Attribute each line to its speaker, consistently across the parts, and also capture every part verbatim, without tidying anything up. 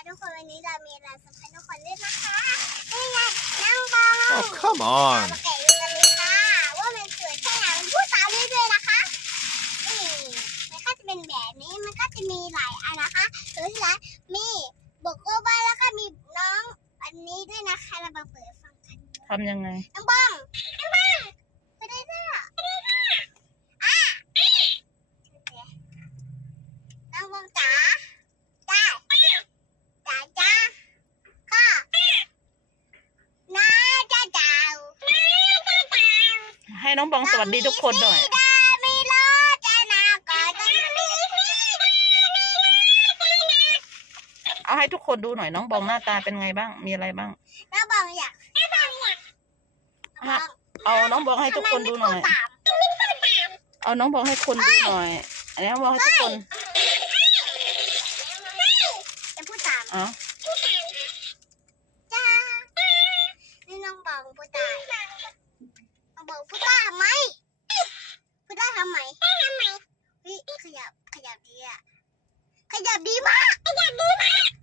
Speaker 1: ทุกคนวันนี้เรามีอะไรสำคัญทุกคนด้วยนะคะนี่ไงนั่งบอล
Speaker 2: Oh, come on.
Speaker 1: มาแกะดูกันเลยค่ะว่ามันสวยแค่ไหนมันพูดตามนี้ด้วยนะคะนี่มันก็จะเป็นแบบนี้มันก็จะมีหลายอันนะคะตัวที่ร้านมีโบโกบ้าแล้วก็มีน้องอันนี้ด้วยนะคะเรามาเปิดฟังกัน
Speaker 3: ทำยังไง
Speaker 1: น้องบองน้องบองไปได้ด้วยไปได้ด้วยอ่ะน้องบองจ๋าจ้าจ๋าจ้าก็น้าจ้าจ้า
Speaker 3: ให้น้องบองสวัสดีทุกคนหน่อย
Speaker 1: มีรถจ้านาก็จะมี
Speaker 3: เอาให้ทุกคนดูหน่อยน้องบองหน้าตาเป็นไงบ้าง มีอะไรบ้าง
Speaker 1: น้องบองอยากน้องบองอยาก
Speaker 3: ฮะ เอาน้องบองให้ทุกคนดูหน่อย เอาน้องบองให้คนดูหน่อย อันนี้น้องบองให้ทุกคน
Speaker 1: จะพูดตาม
Speaker 3: อ๋อ
Speaker 1: จ้านี่น้องบองพูดตามน้องบองพูดตามไหมพูดตามทำไมทำไมวิขยับขยับดีอะขยับดีมากขยับดีมาก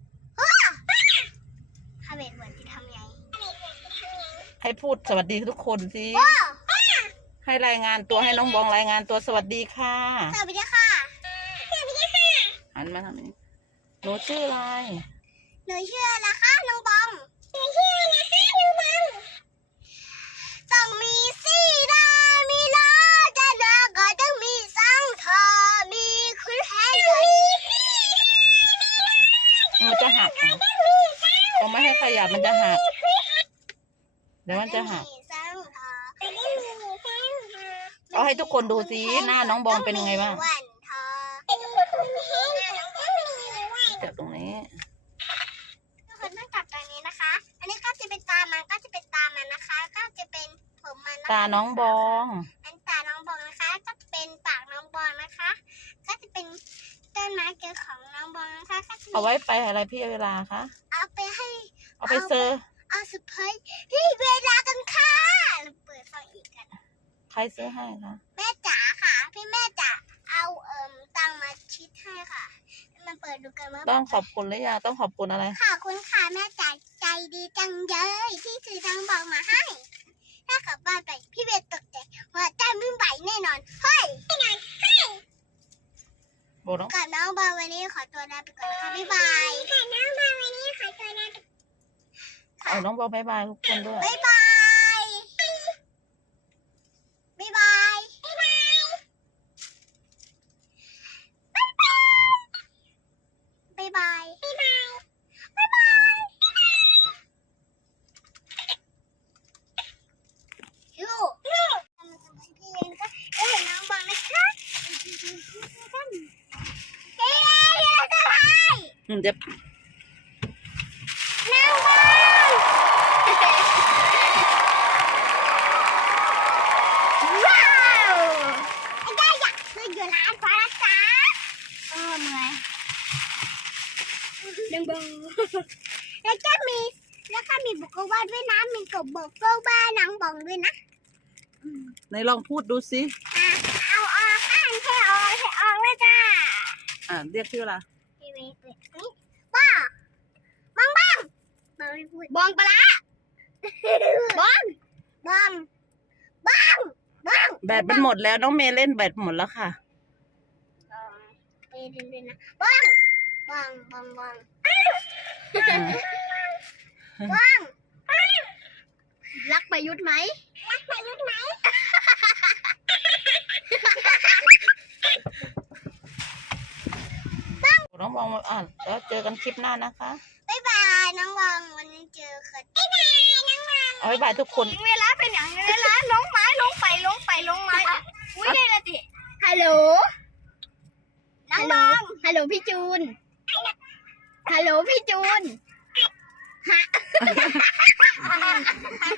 Speaker 1: ถ้าเบ็ดเหมือนจะทำไง
Speaker 3: ให้พูดสวัสดีทุกคนสิ
Speaker 1: ว้า
Speaker 3: ให้รายงานตัวให้น้องบองรายงานตัวสวัสดีค่ะ
Speaker 1: สวัสดีค่ะสวัสดีค่ะ
Speaker 3: หันมาทางนี้หนูชื่ออะไร
Speaker 1: หนูชื่ออะไรคะน้องบองหนูชื่ออะไรคะน้องบองต้องมีสีดามีล้อจะเดินก็ต้องมีสังทอมีคุณแฮนด์
Speaker 3: มันจะหักอ่ะเอาไม่ให้ขยับมันจะหัก เดี๋ยวมันจะหัก เอาให้ทุกคนดูสิหน้าน้องบองเป็นยังไงบ้างจากตรงนี้
Speaker 1: ทุกคนต้องจับตรงนี้นะคะ อันนี้ก็จะเป็นตามันก็จะเป็นตามันนะคะ ก็จะเป็นผมมันนะคะ
Speaker 3: ตาน้องบอง
Speaker 1: อันตาน้องบองนะคะ ก็เป็นปากน้องบองนะคะ ก็จะเป็นต้นไม้เกิดของน้องบองนะคะก็จะมี
Speaker 3: เอาไว้ไปอะไรพี่เวลาคะ
Speaker 1: เอาไปให้
Speaker 3: เอาไปเซอร์
Speaker 1: เอาสไปพี่เวลากันค่ะเราเปิดฟังอีกกัน
Speaker 3: ใครซื้อให้คะ
Speaker 1: แม่จ๋าค่ะ พี่แม่จ๋าเอาเอิ่มตังมาชิดให้ค่ะมันเปิดดูกันว่า
Speaker 3: ต้องขอบคุณหรือยังต้องขอบคุณอะไร
Speaker 1: ขอบคุณค่ะแม่จ๋าใจดีจังเลยที่ซื้อตังบอกมาให้ ถ้ากลับบ้านไปพี่เวทตกใจว่าใจไม่ไหวแน่นอนเฮ้ยแน่นอนเฮ้ย
Speaker 3: บอกน้อง
Speaker 1: กับน้องบอลวันนี้ขอตัวลาไปก่อนนะคะบ๊ายบายค่ะน้องบอลวันนี้ขอตัวลาไป
Speaker 3: เอาน้องบองบายบายทุกคนด้วย
Speaker 1: บ๊ายบายบ๊ายบายบ๊ายบายบ๊ายบายบ๊ายบายบ๊ายบายยูยูทำสมาธิเองก็เอ้ยน้องบอลนะคะเฮ้ยเดี๋ยวจะไป
Speaker 3: อืมเดี๋ยว
Speaker 1: น้องบอลว้าวไอ้ได้อยากซื้ออยู่ร้านฟ้าละจ้าเออเมื่อยน้องบอลแล้วก็มีแล้วก็มีบุกว่าด้วยนะมีกบบอกก็ว่าน้องบอลด้วยนะ
Speaker 3: ไหนลองพูดดูสิ
Speaker 1: อ่ะเอาออกอ่านให้ออกให้ออกเลยจ้า
Speaker 3: อ่าเรียกชื่ออะไร
Speaker 1: พี่เวทเปิดนี่ว้าบองบองบองไม่พูดบองปลาบองบองบองบอง
Speaker 3: แบตมันหมดแล้วน้องเมย์เล่นแบตหมดแล้วค่ะ
Speaker 1: ไปเรื่อยๆนะบองบองบองบองบองรักประยุทธ์ไหมรักประยุทธ์ไหม
Speaker 3: น้องบองอ่าแล้วเจอกันคลิปหน้านะคะ
Speaker 1: บ๊ายบายน้องบองวันนี้เจอกันบ๊ายบายน้องบอง
Speaker 3: เอาบายบายทุกคน
Speaker 1: เวลาเป็นอย่างเวลาลงไม้ลงไปลงไปลงไม้อุ้ยได้ละจิฮัลโหลน้องบองฮัลโหลพี่จูนฮัลโหลพี่จูนฮะ